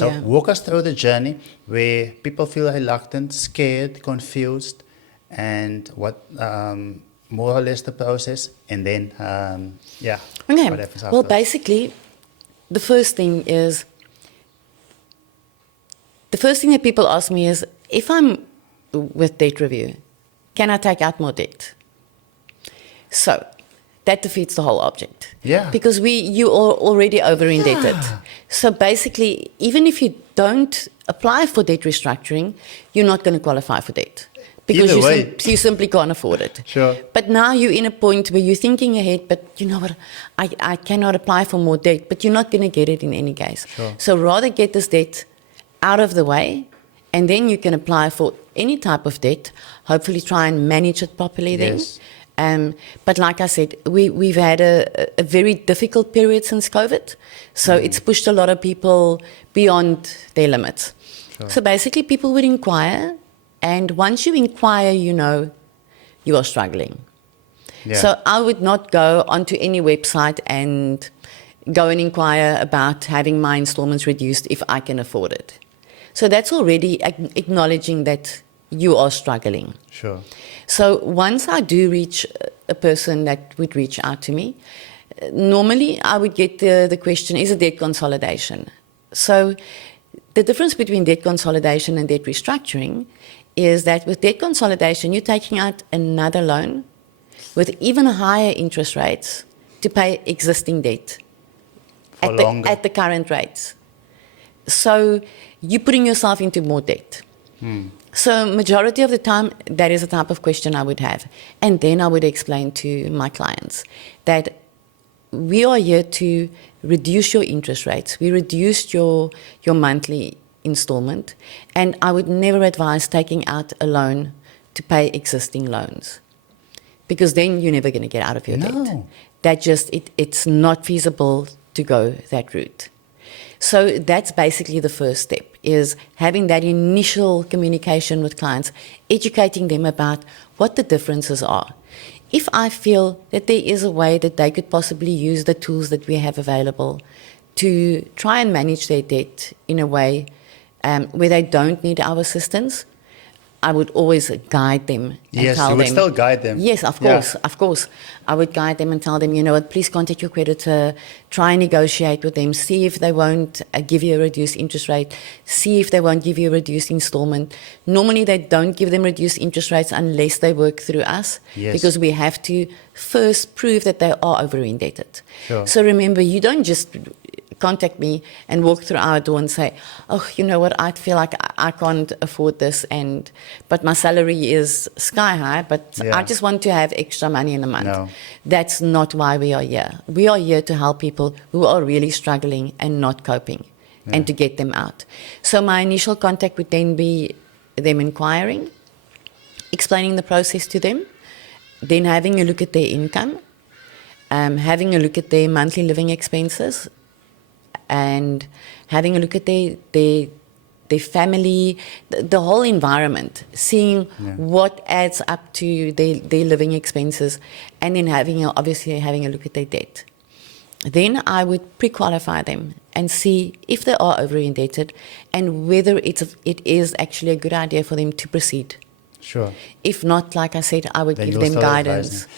So Yeah. walk us through the journey where people feel reluctant, scared, confused, and what more or less the process, and then Okay. what happens Well, afterwards. basically, the first thing that people ask me is, if I'm with debt review, can I take out more debt? So that defeats the whole object. Yeah. Because you are already over indebted. Yeah. So basically, even if you don't apply for debt restructuring, you're not going to qualify for debt. Because Either way. you simply can't afford it. Sure. But now you're in a point where you're thinking ahead, but you know what, I cannot apply for more debt, but you're not going to get it in any case. Sure. So rather get this debt out of the way, and then you can apply for any type of debt, hopefully try and manage it properly then. Yes. But like I said, we've had a very difficult period since COVID, so it's pushed a lot of people beyond their limits. Sure. So basically people would inquire, and once you inquire, you know you are struggling. Yeah. So I would not go onto any website and go and inquire about having my installments reduced if I can afford it. So that's already acknowledging that you are struggling. Sure. So once I do reach a person that would reach out to me, normally I would get the question, is it debt consolidation? So the difference between debt consolidation and debt restructuring is that with debt consolidation, you're taking out another loan with even higher interest rates to pay existing debt For longer. at the current rates. So you're putting yourself into more debt. So majority of the time, that is the type of question I would have. And then I would explain to my clients that we are here to reduce your interest rates. We reduced your monthly installment. And I would never advise taking out a loan to pay existing loans, because then you're never going to get out of your debt. No. That just, it's not feasible to go that route. So that's basically the first step, is having that initial communication with clients, educating them about what the differences are. If I feel that there is a way that they could possibly use the tools that we have available to try and manage their debt in a way where they don't need our assistance, I would always guide them and Yes, tell you would them. still guide them. Yes, of Yeah. course, of course. I would guide them and tell them, you know what, please contact your creditor, try and negotiate with them, see if they won't give you a reduced interest rate, see if they won't give you a reduced installment. Normally they don't give them reduced interest rates unless they work through us, Yes. because we have to first prove that they are over indebted. Sure. So remember, you don't just contact me and walk through our door and say, oh, you know what, I feel like I can't afford this, but my salary is sky high, but Yeah. I just want to have extra money in a month. No. That's not why we are here. We are here to help people who are really struggling and not coping, and to get them out. So my initial contact would then be them inquiring, explaining the process to them, then having a look at their income, having a look at their monthly living expenses, and having a look at their family, the whole environment, seeing what adds up to their living expenses, and then obviously having a look at their debt. Then I would pre-qualify them and see if they are over-indebted and whether it is actually a good idea for them to proceed. Sure. If not, like I said, I would Then give you'll them still advise guidance. them.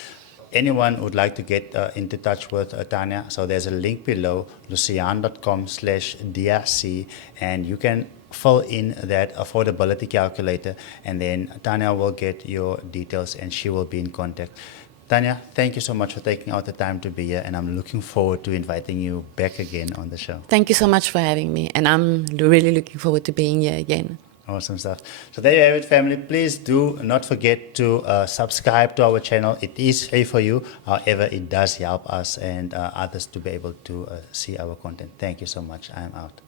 Anyone would like to get into touch with Tania, so there's a link below, lucian.com/DRC, and you can fill in that affordability calculator, and then Tania will get your details and she will be in contact. Tania, thank you so much for taking out the time to be here, and I'm looking forward to inviting you back again on the show. Thank you so much for having me, and I'm really looking forward to being here again. Awesome stuff. So there you have it, family. Please do not forget to subscribe to our channel. It is free for you. However, it does help us and others to be able to see our content. Thank you so much. I am out.